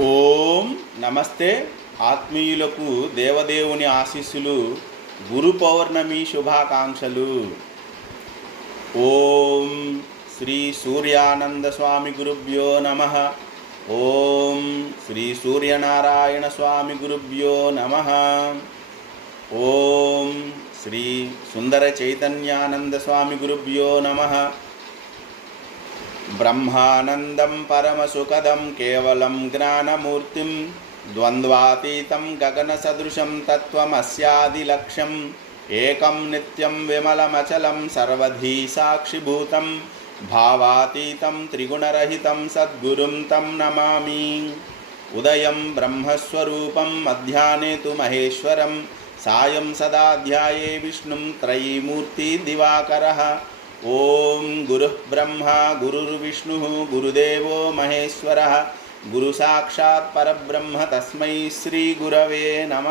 ఓం నమస్తే. ఆత్మీయులకు దేవదేవుని ఆశీస్సులు గురు పౌర్ణమి శుభాకాంక్షలు. ఓం శ్రీ సూర్యానంద స్వామి గురుభ్యో నమ. ఓం శ్రీ సూర్యనారాయణ స్వామి గురుభ్యో నమ. ఓం శ్రీ సుందర చైతన్యానంద స్వామి గురుభ్యో నమ. బ్రహ్మానందం పరమసుఖదం కేవలం జ్ఞానమూర్తిం ద్వంద్వాతీతం గగనసదృశం తత్వమస్యాదిలక్ష్యం. ఏకం నిత్యం విమలమచలం సర్వధీ సాక్షిభూతం భావాతీతం త్రిగుణరహితం సద్గురుం తం నమామి. ఉదయం బ్రహ్మస్వరూపం మధ్యాహ్నే తు మహేశ్వరం. సాయం సదాధ్యాయే విష్ణుం త్రయీమూర్తి దివాకర. ఓం గురు బ్రహ్మ గురుర్విష్ణు గురుదేవో మహేశ్వర గురు సాక్షాత్ పరబ్రహ్మ తస్మై శ్రీ గురవే నమ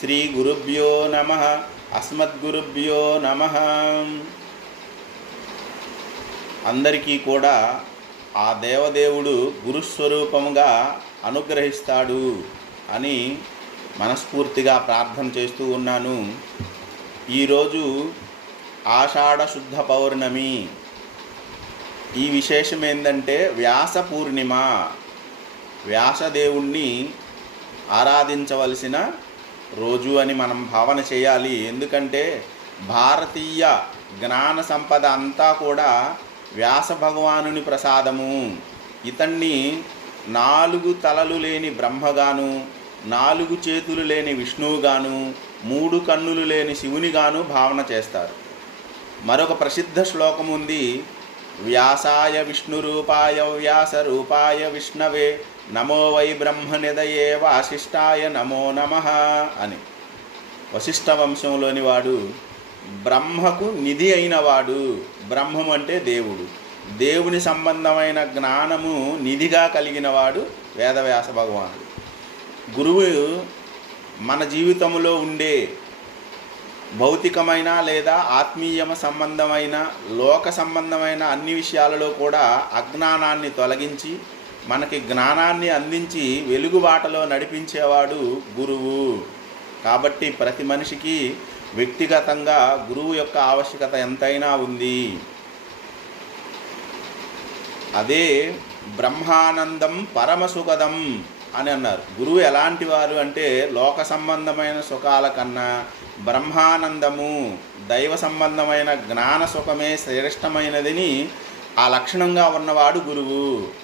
శ్రీ గురుభ్యో నమ అస్మద్గురుభ్యో నమ అందరికీ కూడా ఆ దేవదేవుడు గురుస్వరూపముగా అనుగ్రహిస్తాడు అని మనస్ఫూర్తిగా ప్రార్థన చేస్తూ ఉన్నాను. ఈరోజు ఆషాఢశుద్ధ పౌర్ణమి ఈ విశేషం ఏంటంటే వ్యాస పూర్ణిమ వ్యాసదేవుణ్ణి ఆరాధించవలసిన రోజు అని మనం భావన చేయాలి. ఎందుకంటే భారతీయ జ్ఞాన సంపద అంతా కూడా వ్యాస భగవానుని ప్రసాదము. ఇతన్ని నాలుగు తలలు లేని బ్రహ్మగాను నాలుగు చేతులు లేని విష్ణువుగాను మూడు కన్నులు లేని శివునిగాను భావన చేస్తారు. మరొక ప్రసిద్ధ శ్లోకం ఉంది. వ్యాసాయ విష్ణురూపాయ వ్యాస రూపాయ విష్ణవే నమో వై బ్రహ్మనిదయే వాసిష్టాయ నమో నమ అని. వశిష్ఠ వంశంలోని వాడు బ్రహ్మకు నిధి అయినవాడు బ్రహ్మం అంటే దేవుడు. దేవుని సంబంధమైన జ్ఞానము నిధిగా కలిగినవాడు వేదవ్యాస భగవానుడు. గురువు మన జీవితంలో ఉండే భౌతికమైన లేదా ఆత్మీయమ సంబంధమైన లోక సంబంధమైన అన్ని విషయాలలో కూడా అజ్ఞానాన్ని తొలగించి మనకి జ్ఞానాన్ని అందించి వెలుగుబాటలో నడిపించేవాడు గురువు. కాబట్టి ప్రతి మనిషికి వ్యక్తిగతంగా గురువు యొక్క ఆవశ్యకత ఎంతైనా ఉంది. అదే బ్రహ్మానందం పరమసుఖదం అని అన్నారు. గురువు ఎలాంటి వారు అంటే లోక సంబంధమైన సుఖాల కన్నా బ్రహ్మానందము దైవ సంబంధమైన జ్ఞాన సుఖమే శ్రేష్టమైనదని ఆ లక్షణంగా ఉన్నవాడు గురువు.